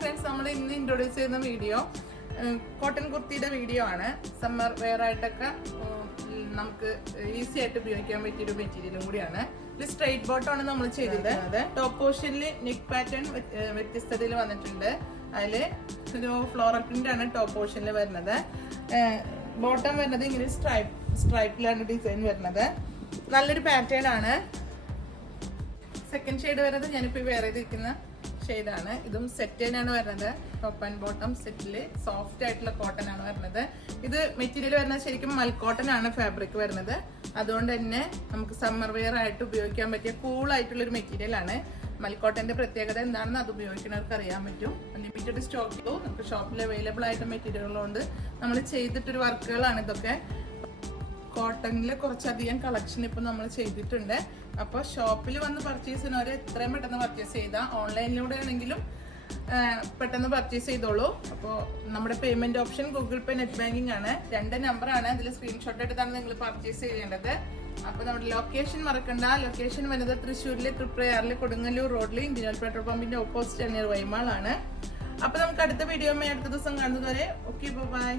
Friends, നമ്മൾ ഇന്ന് introduce ചെയ്യുന്ന വീഡിയോ കോട്ടൺ കുർത്തിയുടെ വീഡിയോ ആണ്. സമ്മർ വെയർ ആയിട്ടൊക്കെ നമുക്ക് ഈസി ആയിട്ട് ഉപയോഗിക്കാൻ പറ്റിയൊരു മെറ്റീരിയലും കൂടിയാണ്. ഇത് സ്ട്രെയിറ്റ് ബോട്ടം ആണ് നമ്മൾ ചെയ്തത്. ടോപ്പ് പോർഷനിൽ നെക്ക് പാറ്റേൺ വ്യത്യസ്തതയിൽ വന്നിട്ടുണ്ട്. അതില് ഒരു ഫ്ലോറൽ പ്രിന്റ് ആണ് ടോപ്പ് പോർഷനിൽ വരുന്നത്. ബോട്ടം വരുന്നത് ഇങ്ങനെ സ്ട്രൈപ്പിലാണ് ഡിസൈൻ വരുന്നത്. നല്ലൊരു പാറ്റേൺ ആണ്. സെക്കൻഡ് ഷെയ്ഡ് വരുന്നത് ഞാനിപ്പോൾ വേറെ ചെയ്തിരിക്കുന്ന ഷെയ്ഡാണ്. ഇതും സെറ്റ് തന്നെയാണ് വരുന്നത്. Top and bottom settle soft ആയിട്ടുള്ള കോട്ടൺ ആണ് വരുന്നത്. ഇത് മെറ്റീരിയൽ വരുന്നത് ശരിക്കും മൽക്കോട്ടൺ ആണ് ഫാബ്രിക് വരുന്നത്. അതുകൊണ്ട് തന്നെ നമുക്ക് സമ്മർ വെയർ ആയിട്ട് ഉപയോഗിക്കാൻ പറ്റിയ കൂൾ ആയിട്ടുള്ള ഒരു മെറ്റീരിയൽ ആണ്. മൽക്കോട്ടന്റെ പ്രത്യേകത എന്താണെന്ന് അത് ഉപയോഗിക്കുന്നവർക്ക് അറിയാൻ പറ്റും. ലിമിറ്റഡ് സ്റ്റോക്കിലോ നമുക്ക് ഷോപ്പിൽ അവൈലബിൾ ആയിട്ട് മെറ്റീരിയലുകളുണ്ട്. നമ്മൾ ചെയ്തിട്ടൊരു വർക്കുകളാണ് ഇതൊക്കെ. കോട്ടണിൽ കുറച്ചധികം കളക്ഷൻ ഇപ്പം നമ്മൾ ചെയ്തിട്ടുണ്ട്. അപ്പോൾ ഷോപ്പിൽ വന്ന് പർച്ചേസ് ചെയ്യുന്നവർ എത്രയും പെട്ടെന്ന് പർച്ചേസ് ചെയ്താൽ ഓൺലൈനിലൂടെ ആണെങ്കിലും പെട്ടെന്ന് പർച്ചേസ് ചെയ്തോളൂ. അപ്പോൾ നമ്മുടെ പേയ്മെന്റ് ഓപ്ഷൻ ഗൂഗിൾ പേ, നെറ്റ് ബാങ്കിങ് ആണ്. 2 നമ്പറാണ്. അതിൽ സ്ക്രീൻഷോട്ട് എടുത്താണ് നിങ്ങൾ പർച്ചേസ് ചെയ്യേണ്ടത്. അപ്പോൾ നമ്മുടെ ലൊക്കേഷൻ മറക്കണ്ട. ലൊക്കേഷൻ വരുന്നത് തൃശ്ശൂരിലെ തൃപ്രയാറിലെ കൊടുങ്ങല്ലൂർ റോഡിൽ Indian petrol പമ്പിന്റെ opposite near Y Mall ആണ്. അപ്പോൾ നമുക്ക് അടുത്ത വീഡിയോ അടുത്ത ദിവസം കാണുന്നത് വരെ ഓക്കെ, ബൈ.